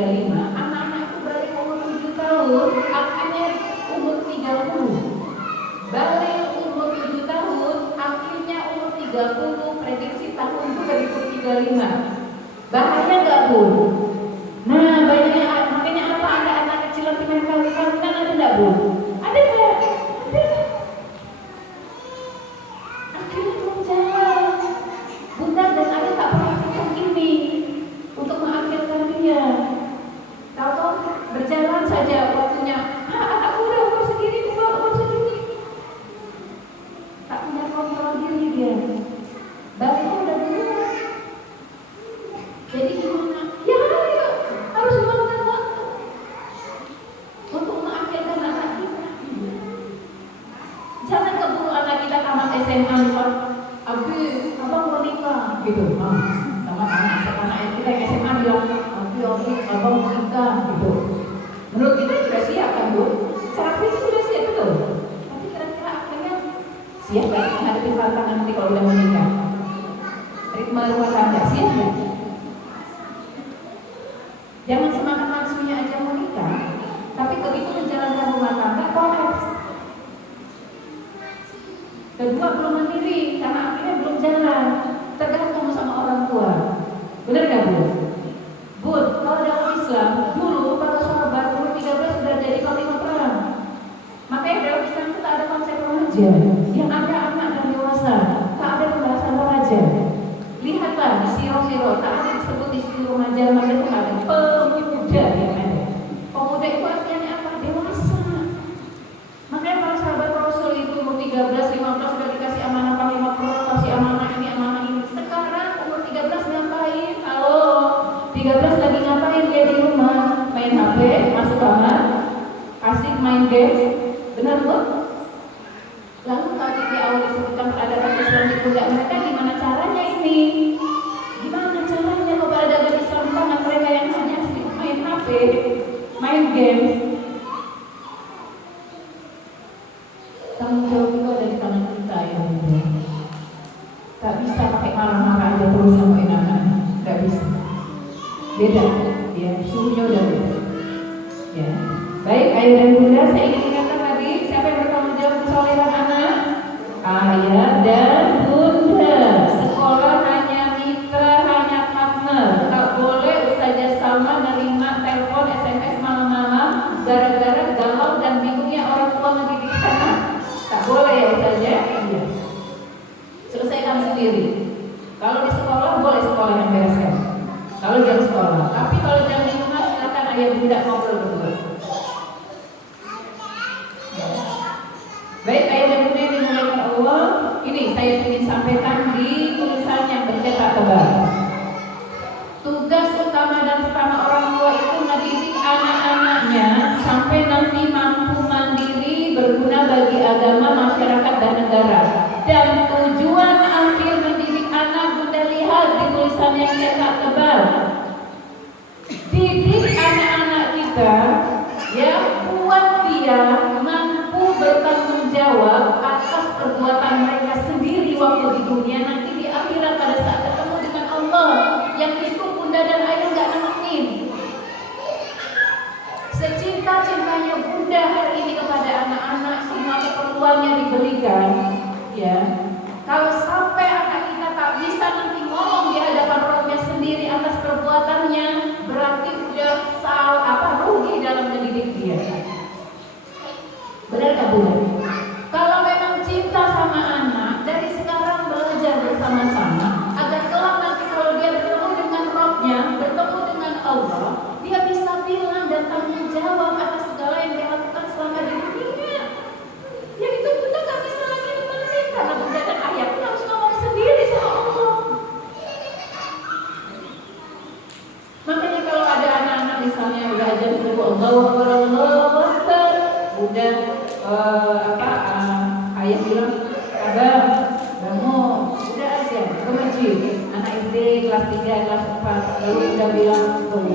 35, anak-anak itu balik umur 7 tahun, akhirnya umur 30. Balik umur 7 tahun, akhirnya umur 30, prediksi tahun 2035. Bahaya nggak, Bu? Nah, makanya apa, ada anak kecil yang pengen kawin-kawinan, ada nggak, Bu? Ada nggak? Ada. Akhirnya belum jalan. Bunda dan ayah tak perhatikan ini untuk mengakhirkan dia. Tahu berjalan saja waktunya. Anakku udah umur segini, umur segini. Tak punya kontrol diri dia. Baliknya udah dulu. Jadi gimana? Ya harus meluangkan waktu untuk mengakhirkan anak kita. Jangan keburu anak kita tamat SMA misalnya. Abi, abang mau nikah, gitu. Sama anak kita yang SMA bilang, abi, abang mau nikah, gitu. Menurut kita sudah siap kan, Bu? Secara fisik sudah siap, betul. Tapi kira-kira akhirnya siap nggak menghadapi tantangan nanti kalau udah menikah? Ritme rumah tangga siap nggak? Jangan semangat langsungnya aja mau nikah, tapi begitu menjalankan rumah tangga, kolaps. Kedua, belum mandiri karena akhirnya belum jalan, tergantung sama orang tua. Benar nggak, Bu? Bu, kalau dalam Islam dulu para sahabat umur 13 sudah jadi panglima perang. Makanya dalam Islam itu tak ada konsep remaja, yang ada anak dan dewasa, tak ada pembahasan remaja. Lihatlah di siro-siro, tak ada disebut di siro remaja itu ada pemuda yang ada. Pemuda itu artinya apa? Dewasa. Makanya para sahabat Rasul itu umur 13, 15 sudah dikasih amanah panglima perang, kasih amanah ini, amanah ini. Sekarang umur 13 ngapain? Halo, 13 lagi ngapain? Dia di rumah main HP, masuk kamar, asik main games. Benar, Bu? Lalu tadi di awal disebutkan peradaban Islam di pundak mereka, gimana caranya ini? Gimana caranya kalau peradaban Islam di tangan mereka yang hanya asik main HP, main games? Tanggung jawab itu ada di tangan kita, ya, Bu. Tak bisa pakai marah-marah aja terus sama anak-anak, tak bisa. Beda, ya, suhunya udah beda. Ya, baik, ayah dan bunda, saya ingin ingatkan tadi, siapa yang bertanggung jawab kesolehan anak? Ayah dan bunda. Sekolah hanya mitra, hanya partner. Tak boleh Ustazah Salma nerima telepon, SMS malam-malam gara-gara galau dan bingungnya orang tua mendidik anak. Tak boleh ya Ustazah? Iya. Selesaikan sendiri. Kalau di sekolah boleh sekolah yang bereskan. Kalau jam sekolah. Tapi kalau jam di rumah silakan ayah bunda ngobrol berdua. Baik, ayah dan bunda yang dimuliakan Allah, ini saya ingin sampaikan di tulisan yang bercetak tebal. Tugas utama dan pertama orang tua itu mendidik anak-anaknya sampai nanti mampu mandiri, berguna bagi agama, masyarakat, dan negara. Dan tujuan akhir mendidik anak, bunda lihat di tulisan yang cetak tebal. Didik anak-anak kita, ya, buat dia mampu bertanggung jawab atas perbuatan mereka sendiri waktu di dunia, nanti di akhirat pada saat ketemu dengan Allah. Yang itu bunda dan ayah nggak nemenin. Secinta-cintanya bunda hari ini kepada anak-anak, semua keperluannya diberikan, ya. Kalau sampai anak kita tak bisa nanti ngomong di hadapan Rabbnya sendiri atas perbuatannya, berarti udah rugi dalam mendidik dia. Benar nggak, Bu? Kalau memang cinta sama anak, dari sekarang belajar bersama-sama agar kelak nanti kalau dia bertemu dengan Rabbnya, bertemu dengan Allah, dia bisa bilang dan tanggung jawab atas segala yang dia lakukan selama di dunia. Yang itu bunda nggak bisa lagi memenuhi karena bunda dan ayah pun harus ngomong sendiri sama Allah. Makanya kalau ada anak-anak misalnya udah ajan subuh Allahu Akbar, bunda ayah bilang, abang, bangun, udah aja ke masjid. Anak SD kelas 3, kelas 4, lalu udah bilang,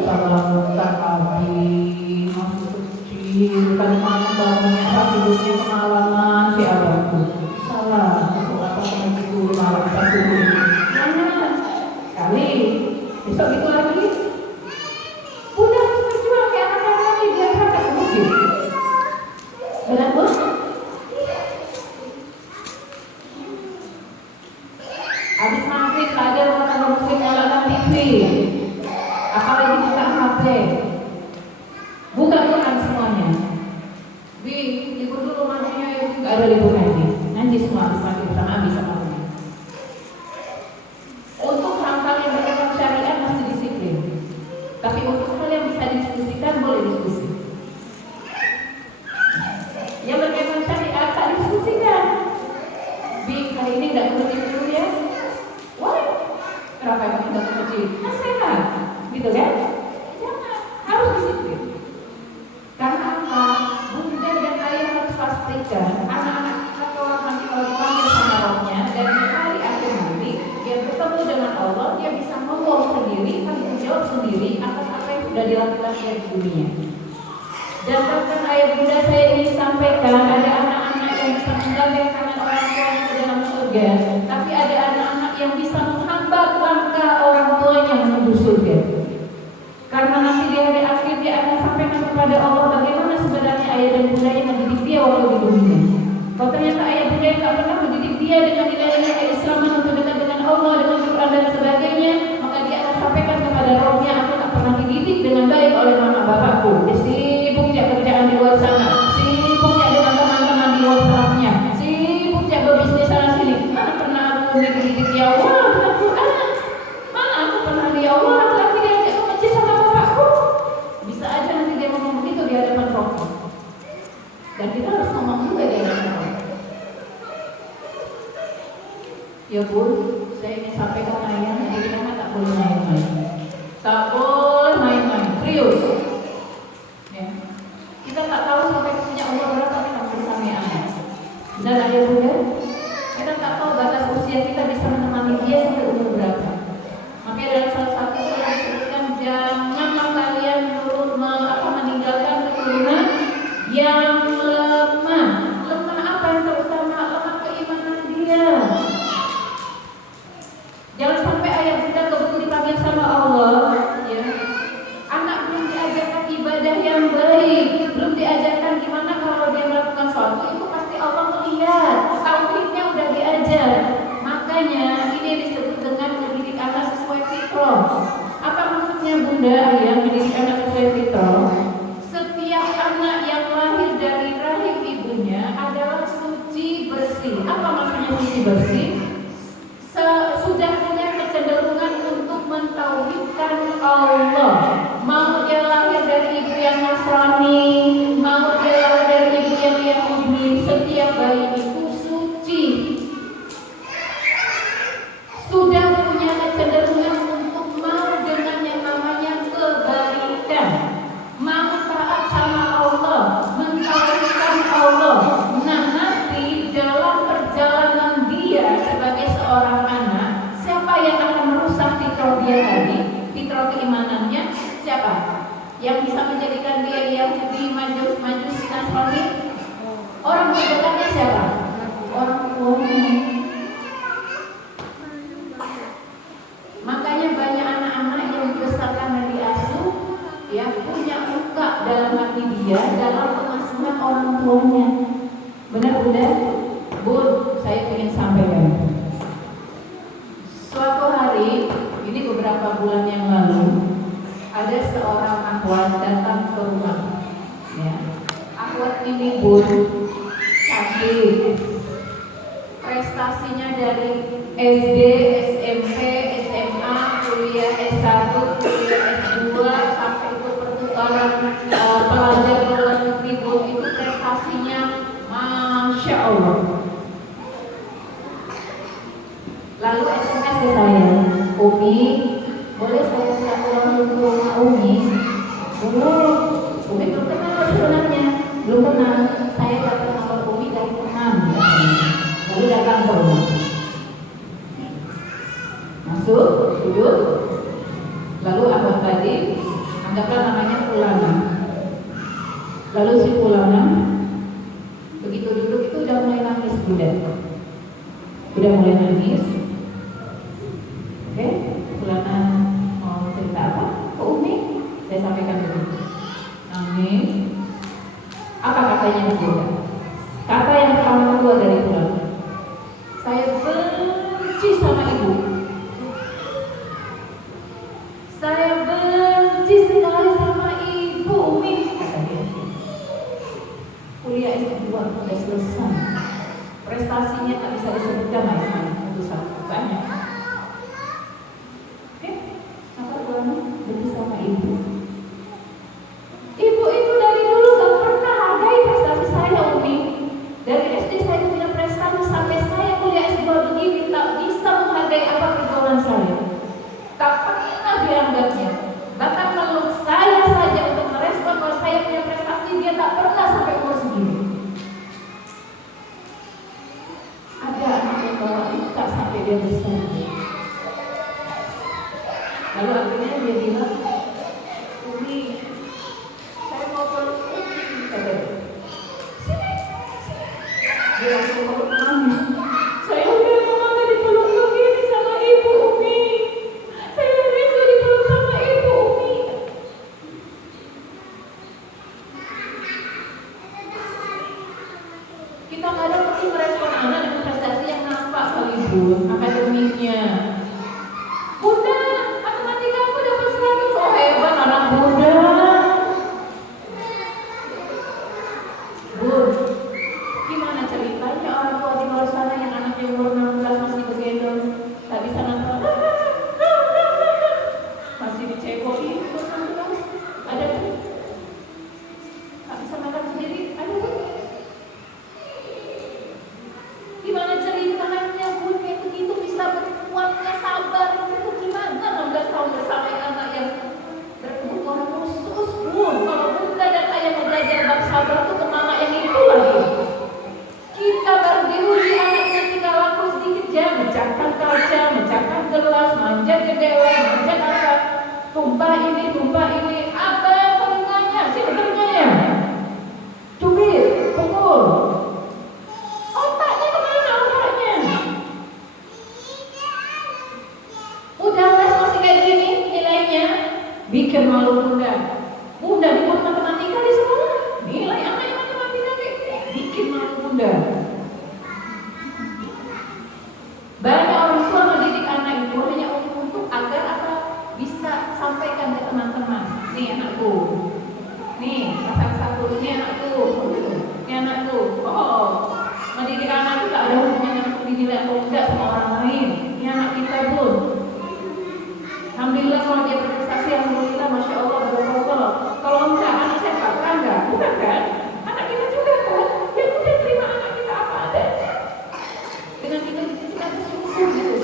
salam abi, masih kecil, tadi malam bangunnya pas tidurnya kemalaman, si abangku salah, besok apa sama gitu, malam pas subuh. Jangan sekali, besok gitu lagi. Udah nggak boleh ibu ngaji semua habis maghrib sama Abi sama Umi. Untuk hal-hal yang berkaitan syariat masih disiplin, tapi untuk hal yang bisa didiskusikan boleh diskusi. Yang berkaitan syariat tak diskusikan. Bi, hari ini tidak kerja dulu ya? Wah, kenapa emang tidak kerja? Sehat, gitu kan? Jangan, harus disiplin. Karena apa? Bunda dan ayah harus pastikan anak-anak kita kelak nanti kalau dipanggil sama rohnya dan di hari akhir nanti dia bertemu dengan Allah, dia bisa ngomong sendiri, tanggung jawab sendiri atas apa yang sudah dilakukan dia di dunia. Dan bahkan ayah bunda saya ingin sampaikan, ada anak-anak yang bisa menggapai tangan orang tuanya ke dalam surga, tapi ada anak-anak yang bisa menghambat langkah orang tuanya menuju surga. Karena nanti di hari akhir dia akan sampaikan kepada Allah bagaimana sebenarnya ayah dan bunda yang mendidik dia waktu di dunia. Kalau ternyata ayah bunda yang tak pernah mendidik dia dengan nilai-nilai keislaman untuk dekat dengan Allah, dengan Quran dan sebagainya, maka dia akan sampaikan kepada rohnya, aku tak pernah dididik dengan baik oleh mama bapakku. Sibuk cari kerjaan di luar sana, sibuk cari dengan teman-teman di luar sananya, sibuk cari berbisnis sana sini. Mana pernah aku dididik ya Allah dengan Quran? Mana aku pernah di Allah laki-laki dia ajak menci sama bapakku? Bisa aja nanti dia ngomong begitu di hadapan roh. Dan kita harus ngomong juga di hadapan roh. Ya Bun, saya ingin sampaikan ayah, jadi kita tak boleh main-main. Tak boleh main-main, serius. Ya. Kita tak tahu sampai punya umur berapa kita bersama anak. Benar ayah bunda? Kita tak tahu batas usia kita bisa menemani dia sampai umur berapa. Makanya dalam salah satu surah disebutkan janganlah kalian meninggalkan keturunan yang lemah. Lemah apa yang terutama? Lemah keimanan dia. Jangan sampai ayah bunda kebetulan dipanggil sama Allah, ya. Anak belum diajarkan ibadah yang baik, belum diajarkan gimana kalau dia melakukan sesuatu itu pasti Allah melihat. Tauhidnya udah diajar. Makanya ini disebut dengan mendidik anak sesuai fitrah. Apa maksudnya bunda ayah mendidik anak sesuai fitrah? Setiap anak yang lahir dari rahim ibunya adalah suci bersih. Apa maksudnya suci bersih? Sudah punya kecenderungan untuk mentauhidkan Allah. Mau dia lahir dari ibu yang Nasrani, mau dia lahir dari ibu yang Yahudi, setiap bayi itu suci. Sudah punya kecenderungan untuk mau dengan yang namanya kebaikan, mau taat sama Allah, mentauhidkan Allah. Nah nanti dalam perjalanan dia sebagai seorang anak, siapa yang akan merusak fitrah dia tadi, fitrah keimanannya? Siapa? Yang bisa menjadikan dia Yahudi, Majus, Nasrani? Orang terdekatnya siapa? Orang tuanya. Makanya banyak anak-anak yang dibesarkan dan diasuh, ya punya luka dalam hati dia dalam pengasuhan orang tuanya. Benar bunda? Bun, saya ingin sampaikan. Suatu hari, ini beberapa bulan yang lalu, ada seorang akhwat datang ke rumah. Ya. Akhwat ini Bun, cantik. Prestasinya dari SD, SMP, SMA, kuliah S1, kuliah S2, sampai itu pertukaran pelajar ke luar negeri, Bun, itu prestasinya Masya Allah. Lalu SMS ke saya, Umi, boleh saya silaturahmi ke rumah Umi? Boleh. Umi belum kenal sebenarnya, belum kenal. Saya dapat nomor Umi dari teman. Lalu datang ke rumah. Masuk, duduk. Lalu abang tadi, anggaplah namanya Fulana. Lalu si Fulana, begitu duduk itu udah mulai nangis, bunda. Udah mulai nangis. Oke, Fulana mau cerita apa ke Umi? Saya sampaikan dulu. Nangis. Apa katanya bunda? Kata yang pertama keluar dari Fulana, saya benci sama ibu. Saya benci sekali sama ibu, Umi, kata dia. kuliah S2 sudah selesai, prestasinya tak bisa disebutkan lagi, itu satu banyak. Oke, apa tuan? Berarti sama ibu. Ibu itu dari dulu gak pernah hargai prestasi saya, Umi. Dari SD saya punya prestasi sampai saya kuliah S2 begini, tak bisa menghargai apa perjuangan saya. Tak pernah dianggapnya. Bahkan kalau saya saja untuk merespon kalau saya punya prestasi, dia tak pernah sampai umur segini. Ada anak yang bawa luka sampai dia besar. Lalu akhirnya dia bilang, Umi, saya mau peluk Umi, katanya. Sini. Dia langsung peluk nangis. Saya udah lama gak dipeluk begini sama ibu, Umi. Saya rindu dipeluk sama ibu, Umi. Kita kadang mesti merespon anak dengan prestasi yang nampak kali ibu, akademiknya. Bunda, matematika aku dapat 100, oh hebat anak Bunda. Bun, gimana ceritanya orang tua di luar sana yang anaknya umur 16 masih begendong, tak bisa nonton, masih dicebokin umur 16, ada tuh, tak bisa makan sendiri, ada tuh. Gimana ceritanya Bun kayak begitu bisa berkuatnya sabar itu gimana 16 tahun bersama anak yang berkebutuhan khusus, Bun. Kalau Bunda dan Ayah mau belajar bab sabar tuh ke mama yang itu lagi. Kita baru diuji anaknya tinggal laku sedikit jam, mecahkan kaca, mecahkan gelas, manjat jendela, manjat apa, tumpah ini, apa telinganya, sini telinganya, cubit, pukul. Otaknya kemana otaknya? Udah les masih kayak gini nilainya, bikin malu Bunda. Bunda dibuat matematika di sekolah, nilai anaknya matematika bikin malu Bunda. Banyak orang tua mendidik anak itu hanya untuk agar apa? Bisa sampaikan ke teman-teman. Nih anakku, nih pasang satu, ini anakku. Oh, mendidik anak itu tak ada hubungannya untuk dinilai atau tidak sama orang lain. Ini anak kita, Bun. Alhamdulillah kalau dia berprestasi, alhamdulillah, masya Allah, berdoa. Kalau enggak, anak siapa? Enggak, bukan kan? Anak kita juga kan? Ya udah terima anak kita apa adanya. Dengan kita bersyukur gitu.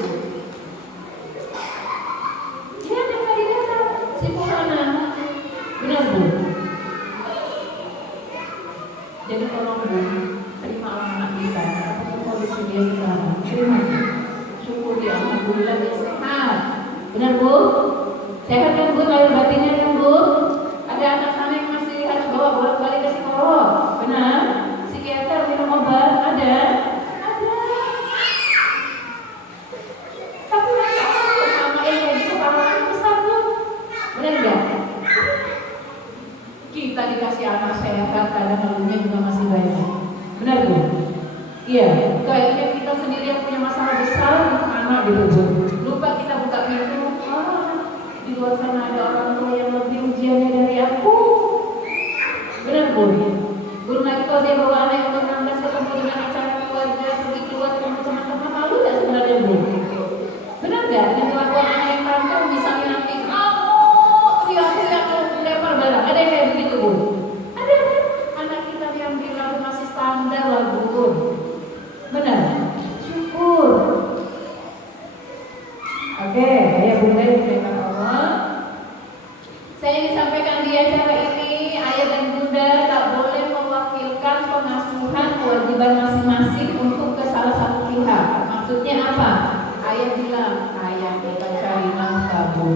Dia yang tadi datang, si Purana, benar Bu. Jadi tolong Bu, terima anak kita, apapun kondisi dia sekarang, terima. Syukur dia, alhamdulillah dia sehat. Benar Bu? Sehat kan Bu, lahir batinnya kan Bu? Ada anak sana yang masih harus bawa bolak-balik ke psikolog, benar? Psikiater minum obat, ada? Ada. Tapi masya Allah, mama yang gitu parah besar Bu. Benar enggak? Kita dikasih anak sehat, kadang lalunya juga masih banyak. Benar Bu? Iya, kayaknya kita sendiri yang punya masalah besar untuk anak gitu Bu. Lupa kita buka pintu, di luar sana ada orang tua yang lebih ujiannya dari aku. Benar Bu? Belum lagi kalau dia bawa anak yang umur 16 ketemu dengan acara keluarga, pergi keluar dengan teman-teman, malu gak sebenarnya Bu? Benar gak? Dengan kelakuan anak yang rantau misalnya nanti teriak-teriak lempar barang, ada yang kayak begitu Bu? Ada kan? Anak kita yang bilang masih standar lah Bu. Benar? Syukur. Oke, ayah bunda dimuliakan Allah. Saya ingin sampaikan di acara ini, ayah dan bunda tak boleh mewakilkan pengasuhan kewajiban masing-masing untuk ke salah satu pihak. Maksudnya apa? Ayah bilang, ayah kita cari nafkah Bu.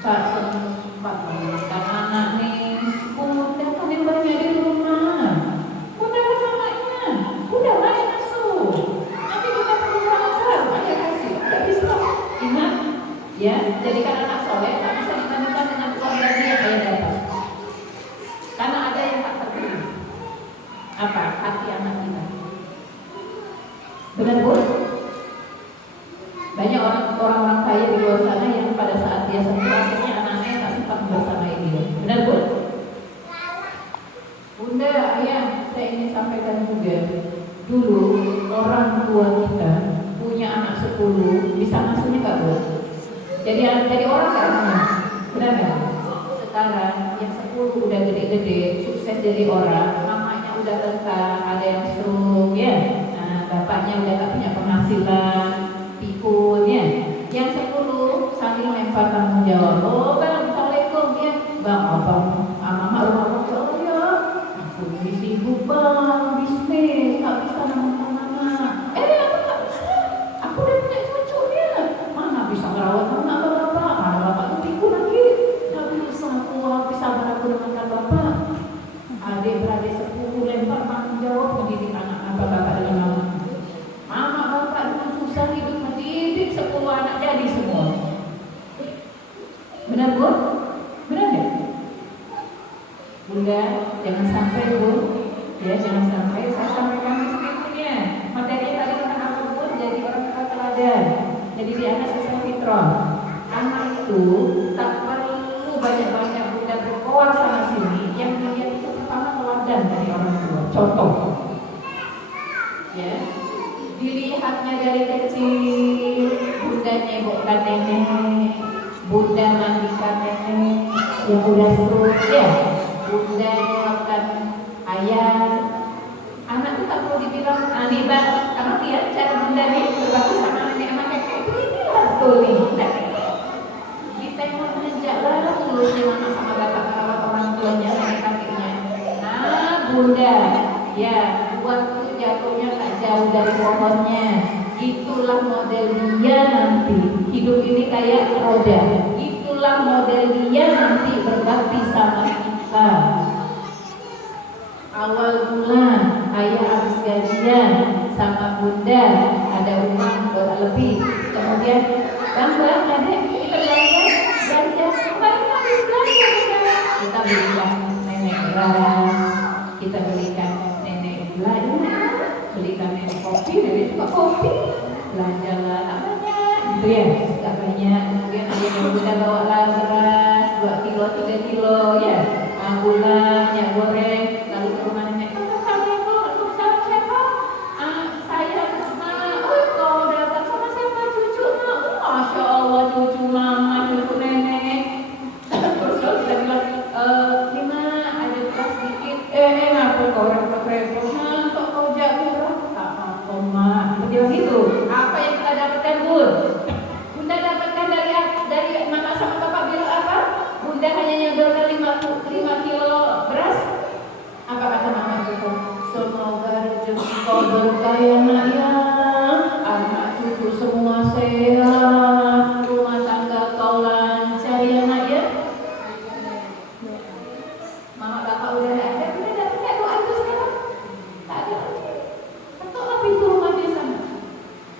Tak sempat memberikan anak nih. Bunda kan yang banyak di rumah. Bunda kan anaknya. Bunda main asuh. Nanti bunda perlu makan, ayah kasih. Tak bisa. Ingat, ya, jadikan anak soleh tak bisa dibandingkan dengan keluarga dia yang ayah dapat. Karena ada yang tak terpilih. Apa? Hati anak kita. Benar Bu? Banyak orang-orang kaya di luar sana yang pada saat dia sekolah akhirnya anaknya tak sempat bersamai dia. Benar Bu? Bunda, ayah, saya ingin Dulu orang tua kita punya anak 10 bisa masuknya nggak Bu? Jadi orang nggak namanya? Benar nggak? Sekarang yang 10 udah gede-gede, sukses jadi orang, mamanya udah renta, ada yang stroke ya, nah, bapaknya udah gak punya penghasilan, pikun ya. Yang 10 sambil lempar tanggung jawab, oh bang, assalamualaikum ya, bang, abang, mama rumah oh ya, aku ini sibuk bang, bisnis, gak bisa nama-nama. Aku gak bisa, aku udah punya cucu ya, mana bisa merawat mama bapak, mana bapak tuh pikun lagi. Bisa aku dengan bapak, adik-beradik 10 lempar tanggung jawab mendidik anak bapak dengan mama. Mama bapak dengan susah hidup mendidik 10 anak jadi semua. Benar Bu? Benar ya? Bunda, jangan sampai Bu, ya jangan sampai. Saya sampaikan sedikitnya. Materi tadi tentang apa Bu? Jadi orang tua teladan. Jadi di anak sesuai fitrah. Anak itu tak perlu banyak-banyak Bunda berkoar sana sini. Yang dilihat itu pertama teladan dari orang tua. Contoh, ya, dilihatnya dari kecil. Bunda nyebokkan nenek, Bunda mandikan nenek yang udah stroke, ya. Bunda nyebokkan ayah. Anak itu tak perlu dibilang, nih bang, kamu lihat cara Bunda nih berbakti sama nenek sama kakek itu inilah tuh nih. Ditengok menjak mulusnya mama sama bapak merawat orang tuanya sama kakeknya. Nah Bunda, ya waktu jatuhnya tak jauh dari pohonnya. Itulah model dia nanti. Hidup ini kayak roda. Itulah model dia nanti berbakti sama kita. Awal bulan ayah habis gajian sama Bunda ada uang lebih. Kemudian bang adek kita belanja kembali habis belanja kita belikan nenek beras, kita belikan nenek gula, belikan nenek kopi, nenek suka kopi, belanjalah tak banyak gitu ya, tak banyak. Kemudian ada yang Bunda bawa beras 2 kilo 3 kilo ya, gula, minyak goreng, lalu ke rumah nenek. Masya Allah, cucu mama, cucu nenek. Terus kalau kita bilang, Lima ada beras sedikit, ngapa kau repot-repot? Kok kau jago? Tak apa, mak. Dia gitu. Apa yang kita dapatkan, Bun? Bunda dapatkan dari mama sama bapak bilang apa? Bunda hanya nyodorkan 5 kilo beras. Apa kata mama itu? Semoga rezeki kau berkah ya nak ya. Anak cucu semua sehat, rumah tangga kau lancar ya nak ya. Mama bapak udah ada, udah dapat doa itu sekarang? Tak ada lagi. Ketoklah pintu rumahnya sana.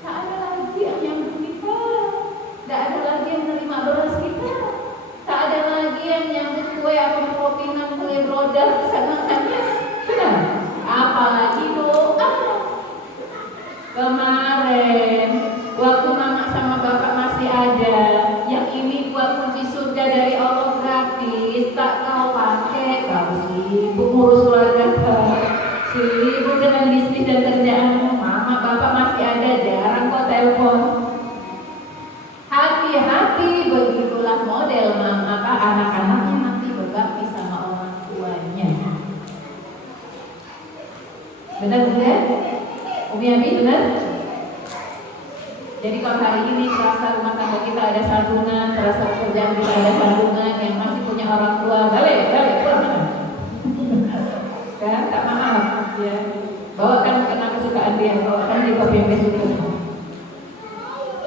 Tak ada lagi yang nyambut kita. Tak ada lagi yang nerima beras kita. Tak ada lagi yang nyambut kue apa kopi nang kue brodar sana tanya. Benar? Apalagi doa. Kemarin waktu mama sama bapak masih ada, yang ini buat kunci surga dari Allah gratis, tak kau pakai, kau sibuk ngurus keluarga kau, sibuk dengan bisnis dan kerjaanmu. Mama bapak masih ada, jarang kau telepon. Hati-hati, begitulah model mama anak-anaknya nanti berbakti sama orang tuanya. Benar Bunda? Umi Abi benar? Jadi kalau hari ini terasa rumah tangga kita ada sambungan, terasa pekerjaan kita ada sambungan, yang masih punya orang tua, balik, pulang. Kan, tak maaf, ya. Bawakan makanan kesukaan dia, bawakan di kopi yang dia suka,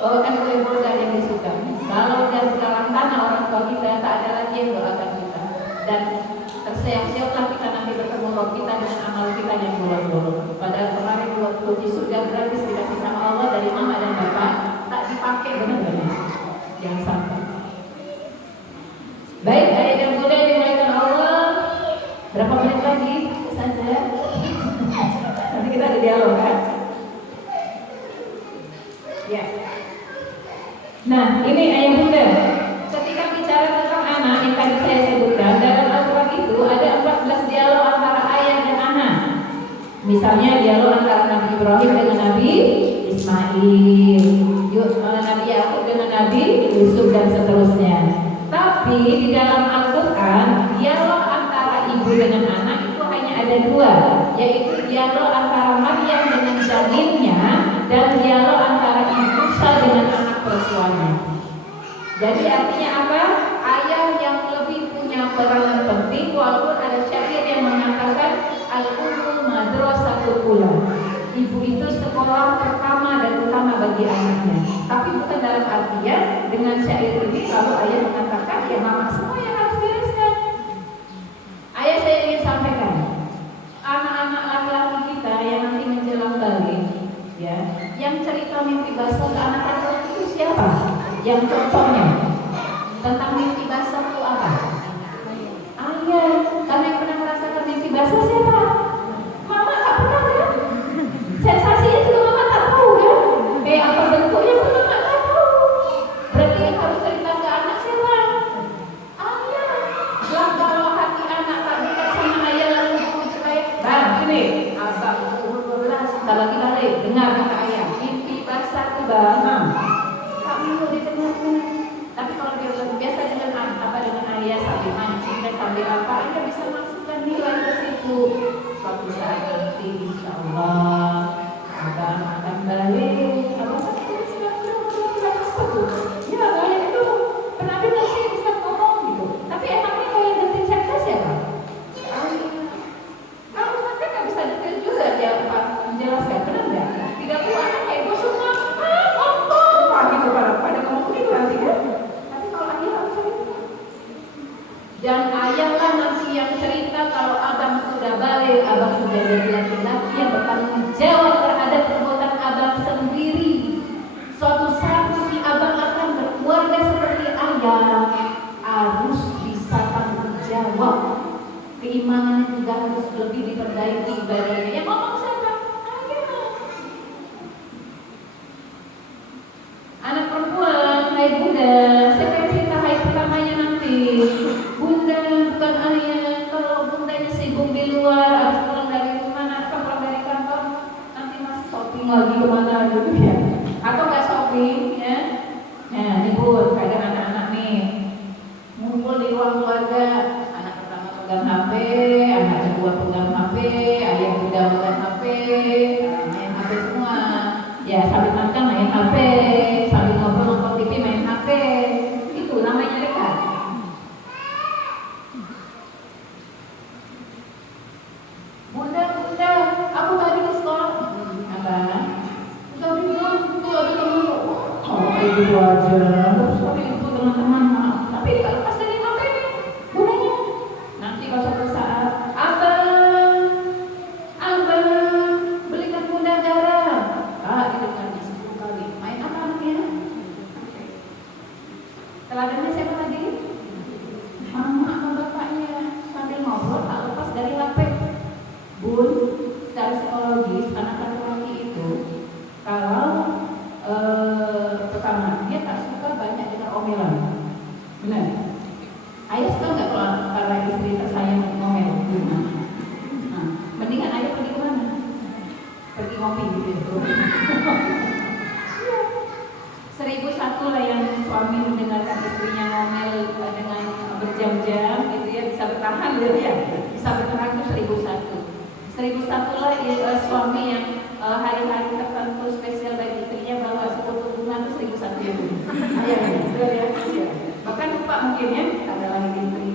bawakan kue brodar yang dia suka. Kalau udah dalam tanah orang tua kita, tak ada lagi yang doakan kita. Dan terseok-seoklah kita nanti bertemu roh kita dengan amal kita yang bolong-bolong. Padahal kemarin buat kunci surga gratis dikasih sama Allah dari mama dan bapak, tak dipakai benar-benar. Jangan sampai. Baik, adik dan bunda dimuliakan Allah. Berapa menit lagi saja? Nanti kita ada dialog kan? Ya. Nah, ini ayah bunda. Ketika bicara tentang anak yang tadi saya sebutkan, dalam Al-Quran itu ada 14 dialog antara ayah dan anak. Misalnya dialog antara Nabi Ibrahim dengan Nabi Ismail, Nabi Yakub dengan Nabi Yusuf dan seterusnya. Tapi di dalam Al-Quran dialog antara ibu dengan anak itu hanya ada dua, yaitu dialog antara Maryam dengan janinnya dan dialog antara Musa dengan anak perempuannya. Jadi artinya apa? Ayah yang lebih punya peranan penting, walaupun ada syair yang mengatakan al-ummu madrasatul ula. Ibu itu sekolah pertama dan utama bagi anaknya. Tapi bukan dalam artian dengan syair ini kalau ayah mengatakan ya mama semua yang harus bereskan. Ayah saya ingin sampaikan, anak-anak laki-laki kita yang nanti menjelang balik, ya, yang cerita mimpi basah ke anak laki-laki itu siapa? Yang contohnya tentang mimpi basah itu apa? Ayah, karena yang pernah merasakan mimpi basah siapa? Mama tak pernah kan? Sensasinya juga mama tak tahu kan? Apa bentuknya pun mama tak tahu. Berarti yang harus cerita ke anak siapa? Ayah. Lah kalau hati anak tak dekat sama ayah lalu mau cerai, bang sini, abang umur 12, tak lagi balik, dengar kata ayah, mimpi basah itu bang. Kamu didengarkan. Tapi kalau dia biasa dengan ayah sambil mancing dan sambil apa, ayah bisa masukkan nilai ke situ. Suatu saat nanti insya Allah abang akan balik. Abang kan sudah apa tuh? Ya balik itu pernah dengar sih bisa ngomong gitu. Tapi emangnya kalau yang detil sukses ya bang? Kalau sampai nggak bisa detil juga dia menjelaskan, benar nggak? 30 anak kayak gue semua ngomong gitu pada ngomong gitu nanti kan? Tapi kalau ayah harus cerita. Dan ayahlah nanti yang cerita kalau abang sudah balik, abang sudah jadi laki-laki yang bertanggung jawab terhadap perbuatan abang sendiri. Suatu saat nanti abang akan berkeluarga seperti ayah, harus bisa tanggung jawab. Keimanan juga harus lebih diperbaiki ibadahnya. Yang ngomong siapa? Ayah. Anak perempuan, hai bunda, siapa yang cerita hai pertamanya nanti? Bunda, bukan ayah. Kalau bundanya sibuk di luar, habis pulang dari mana? Pulang dari kantor, nanti mas shopping lagi kemana gitu ya? Atau nggak shopping ya? Nah, ini bun, kadang anak-anak nih ngumpul di ruang keluarga. Anak pertama pegang HP, anak kedua pegang HP, ayah bunda pegang HP, main HP semua. Ya sambil makan main HP, sambil ngobrol nonton TV main HP. Itu namanya dekat. Bunda, aku tadi di sekolah. Apa? Tadi tuh ada teman. Oh, itu aja. Terus itu teman-teman. Tapi kalau pas dari HP, bundanya. Nanti kalau suatu saat, abang, belikan bunda garam. Didengarnya 10 kali. Main apa anaknya? Teladannya siapa lagi? Mama sama bapaknya. Sambil ngobrol tak lepas dari HP. Bun, secara psikologis anak laki-laki itu kalau pertama dia tak suka banyak dengar omelan. Benar? Ayah suka nggak kalau istri tersayang ngomel? Nah, mendingan ayah pergi kemana? Pergi ngopi gitu. 1001 lah yang suami mendengarkan istrinya ngomel dengan berjam-jam gitu ya, bisa bertahan gitu ya, bisa bertahan itu 1001. 1001 lah suami yang hari-hari tertentu spesial bagi istrinya bawa sekutu bunga itu 1001 ya. Ya. Bahkan lupa mungkin ya, ada lagi istri,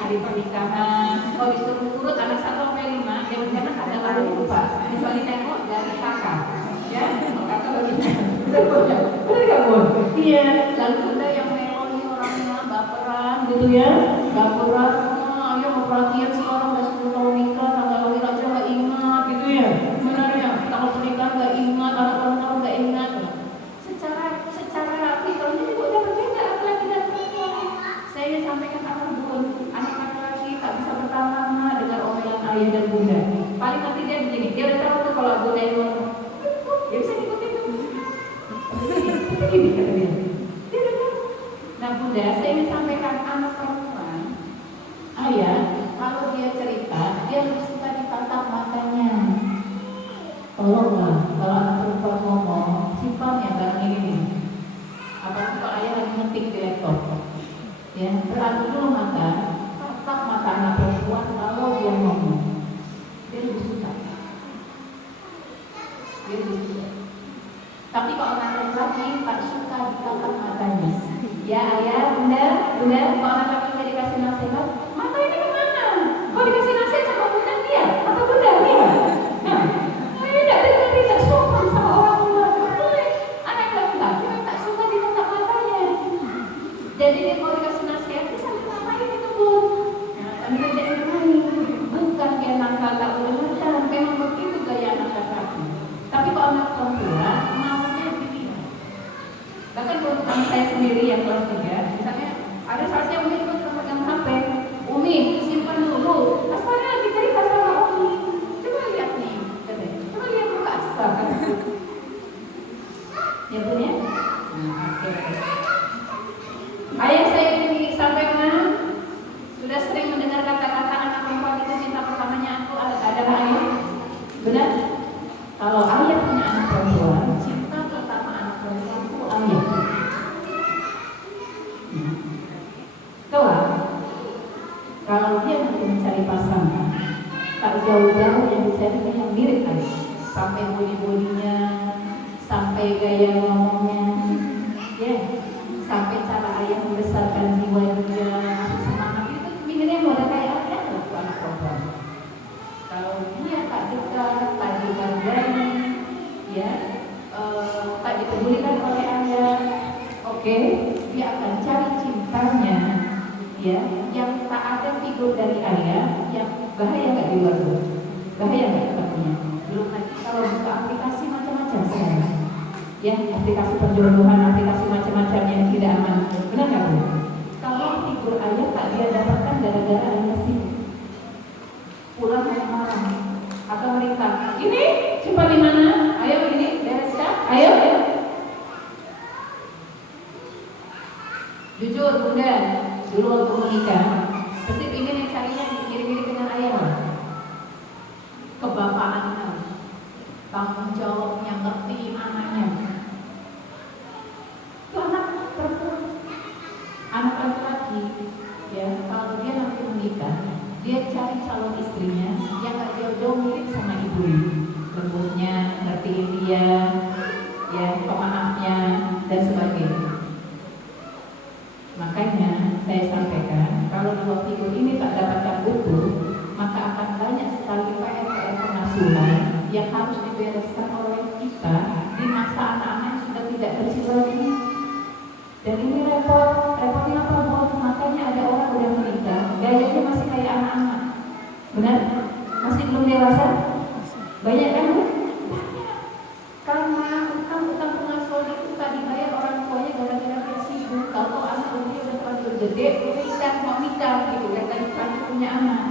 hari pernikahan, kalau disuruh urut anak 1-5, ya karena ada lagi lupa. Kecuali tengok dari kakak, ya, kakak baginya. Benar gak Bun? Iya. Lalu ada yang meloni orangnya baperan gitu ya, baperan. Ayo mau perhatian sekarang udah 10 tahun nikah, tanggal lahir aja gak ingat gitu ya. Benar ya, tanggal pernikahan gak ingat, anak ulang tahun gak ingat. Secara fitrahnya juga udah berbeda laki-laki dan perempuan. Saya ingin sampaikan apa Bun, anak laki-laki tak bisa bertahan lama dengan omelan ayah dan bunda. Paling nanti dia begini, dia udah tahu tuh kalau bunda yang ngomong, dia bisa ngikutin tuh. Begini kata dia. Dia udah tahu. Nah bunda, saya ingin sampaikan anak perempuan, ayah, kalau dia cerita, dia harus suka ditatap matanya. ngetik di laptop. Ya, berarti dulu mata, tatap mata anak perempuan kalau dia ngomong, dia lebih suka. Dia lebih suka. Tapi kalau anak laki-laki tak suka ditatap matanya. Ya ayah, bunda, kalau anak laki dikasih nasihat, mata ini kemana? Kau dikasih nasihat sama bunda dia, atau bunda dia? Nah, tidak sopan sama orang tua. Anak laki-laki tak suka ditatap matanya. Jadi dia mau dikasih nasihat, dia sambil ngapain itu pun? Nah, sambil jadi bermain. Bukan dia nakal tak boleh macam, memang begitu gaya anak laki-laki. Tapi kalau anak perempuan, maunya dipilih. Bahkan untuk anak saya sendiri yang kelas 3, misalnya ada saatnya Umi ikut memegang HP, Umi simpan dulu. Asalnya lagi cerita sama Umi. Coba lihat nih, katanya. Coba lihat muka Aspa. Ya bun ya? Nah, oke. Ayah saya ini sampai mana? Sudah sering mendengar kata-kata anak perempuan itu cinta pertamanya aku adalah ayah. Benar? Kalau ayah punya anak perempuan, cinta pertama anak perempuan itu ayah. Kelak, kalau dia nanti mencari pasangan, tak jauh-jauh yang dicarinya yang mirip ayah. Sampai bodi-bodinya, sampai gaya ngomongnya, ya, sampai cara ayah membesarkan jiwa dia, masih semangat itu mikirnya udah kayak ayah loh anak perempuan. Kalau dia tak dekat, tak dihargai, ya, tak dipedulikan oleh ayah, oke, dia akan cari cintanya, ya, yang tak ada figur dari ayah, yang bahaya nggak di luar tuh, bahaya nggak tempatnya. Belum lagi kalau buka aplikasi macam-macam sekarang, ya, aplikasi perjodohan, aplikasi macam-macam yang tidak aman, benar nggak Bu? Kalau figur ayah tak dia dapatkan gara-gara ayah sibuk, pulang marah atau merintah, ini simpan di mana? Ayo ini bereskan, ayo ya. Jujur bunda, dulu waktu menikah, pasti ingin yang carinya mirip-mirip dengan ayah, kebapaannya, tanggung jawabnya, ngertiin anaknya. Itu anak perempuan, anak laki-laki, ya, kalau dia nanti menikah, dia cari calon istrinya yang gak jauh-jauh mirip sama ibunya, lembutnya, ngertiin dia, ya, pemaafnya dan sebagainya. Makanya saya sampaikan, kalau dua figur ini tak dapatkan utuh, maka akan banyak sekali PR pengasuhan yang harus dibereskan oleh kita di masa anak-anak yang sudah tidak kecil lagi. Dan ini repotnya apa Bu? Makanya ada orang udah menikah, gayanya masih kayak anak-anak. Benar? Masih belum dewasa? Banyak kan Bu? Banyak. Karena utang-utang pengasuhan itu tak dibayar orang tuanya gara-gara dia sibuk. Kalau anak dia udah terlalu gede, mau nikah gitu, katanya tadi punya anak.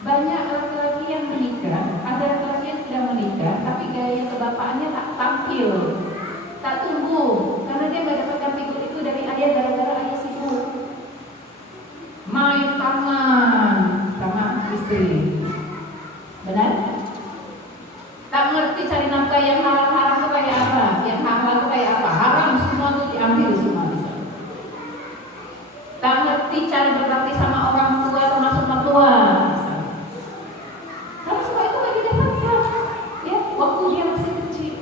Banyak laki-laki yang menikah, ada laki-laki yang sudah menikah, tapi gaya kebapaannya tak tampil, tak tumbuh, karena dia nggak dapatkan figur itu dari ayah gara-gara ayah sibuk. Main tangan sama istri, benar? Tak ngerti cari nafkah yang haram-haram itu kayak apa, yang halal itu kayak apa, haram semua itu diambil semua bisa. Tak ngerti cara berbakti sama orang tua termasuk mertua. Karena semua itu gak didapatkan, ya, waktu dia masih kecil.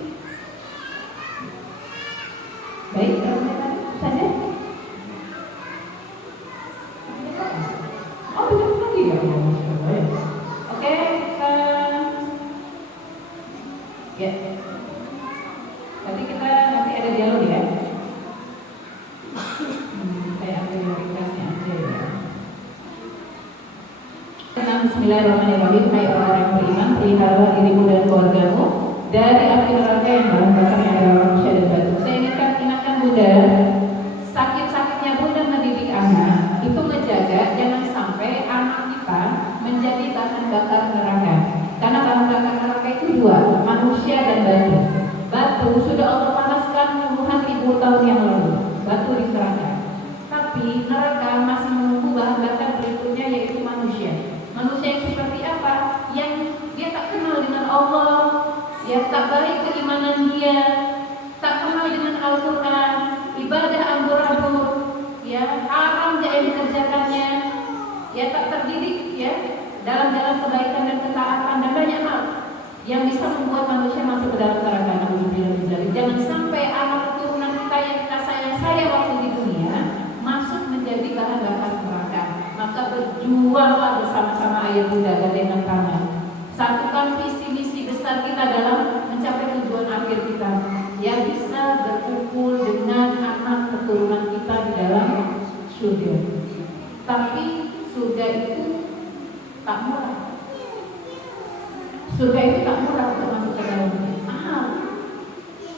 Baik, kalau tadi saja. Oh, betul lagi ya. Oke, ya. Nanti kita ada dialog ya. Saya ambil ringkasnya aja ya. Bismillahirrahmanirrahim. Hai orang yang beriman, peliharalah dirimu dan keluargamu dari api neraka yang bahan bakarnya adalah manusia dan batu. Saya ingatkan Bunda, sakit-sakitnya Bunda mendidik anak itu menjaga jangan sampai anak kita menjadi bahan bakar neraka. Karena bahan bakar neraka itu dua, manusia dan batu. Batu sudah Allah panaskan puluhan ribu tahun yang lalu, batu di neraka. Tapi neraka masih menunggu bahan bakar berikutnya, yaitu manusia. Manusia yang seperti apa? Yang dia tak kenal dengan Allah, ya, tak baik keimanan dia, tak kenal dengan Al-Quran, ibadah ambur-ambur, ya haram dia mengerjakannya, ya tak terdidik ya dalam jalan kebaikan dan ketaatan dan banyak hal yang bisa membuat manusia masuk ke dalam neraka. Jangan sampai anak keturunan kita yang kita sayang waktu di dunia masuk menjadi bahan bakar neraka. Maka berjuanglah bersama-sama ayah bunda gandengan tangan. Satukan visi misi besar kita dalam mencapai tujuan akhir kita, yang bisa berkumpul dengan anak keturunan kita di dalam surga. Tapi surga itu tak murah. Surga itu tak murah untuk masuk ke dalamnya, mahal.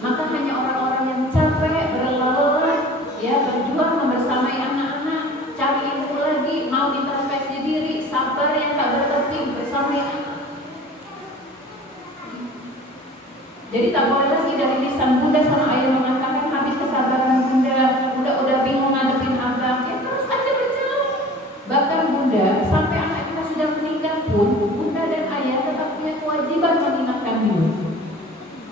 Maka hanya orang-orang yang capek, berlelah, ya berjuang membersamai anak-anak, cari ilmu lagi, mau introspeksi diri, sabar yang tak berhenti bersamai anak. Jadi tak boleh lagi dari lisan bunda sama ayah mengatakan habis kesabaran bunda udah bingung ngadepin abang, ya terus aja berjalan. Bahkan bunda sampai anak kita sudah menikah pun, bunda dan ayah tetap punya kewajiban mengingatkan dia.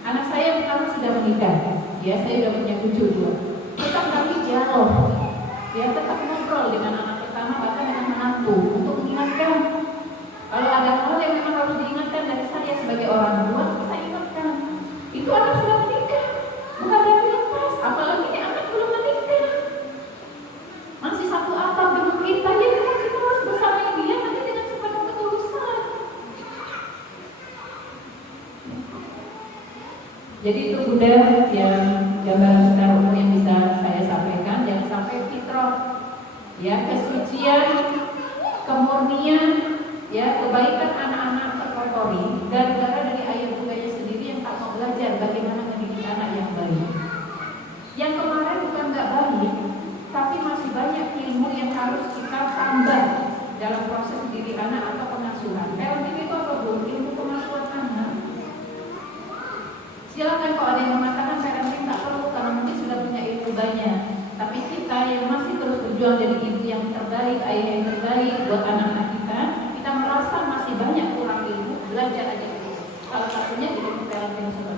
Anak saya pertama sudah menikah, ya saya sudah punya cucu dua. Tetap kami dialog, ya tetap ngobrol dengan anak pertama bahkan dengan menantu untuk mengingatkan. Kalau ada hal yang memang harus diingatkan dari saya sebagai orang tua, saya ingatkan. Itu anak sudah menikah, bukan berarti lepas. Apalagi ini anak belum menikah, masih satu atap dengan kita. Ya kita harus bersama dia, tapi dengan sepenuh ketulusan. Jadi itu bunda yang gambaran secara umum yang bisa saya sampaikan. Jangan sampai fitrah, ya kesucian, kemurnian, ya kebaikan anak-anak terkotori gara-gara dari ayah bundanya sendiri yang tak mau belajar bagaimana mendidik anak yang baik. Yang kemarin bukan nggak baik, tapi masih banyak ilmu yang harus kita tambah dalam proses didik anak atau pengasuhan. Parenting itu apa bu? Ilmu pengasuhan anak. Silakan kalau ada yang mengatakan parenting tak perlu karena mungkin sudah punya ilmu banyak. Tapi kita yang masih terus berjuang jadi ibu yang terbaik, ayah yang terbaik buat anak-anak kita merasa masih banyak kurang ilmu, belajar aja dulu. Salah satunya ilmu parenting seperti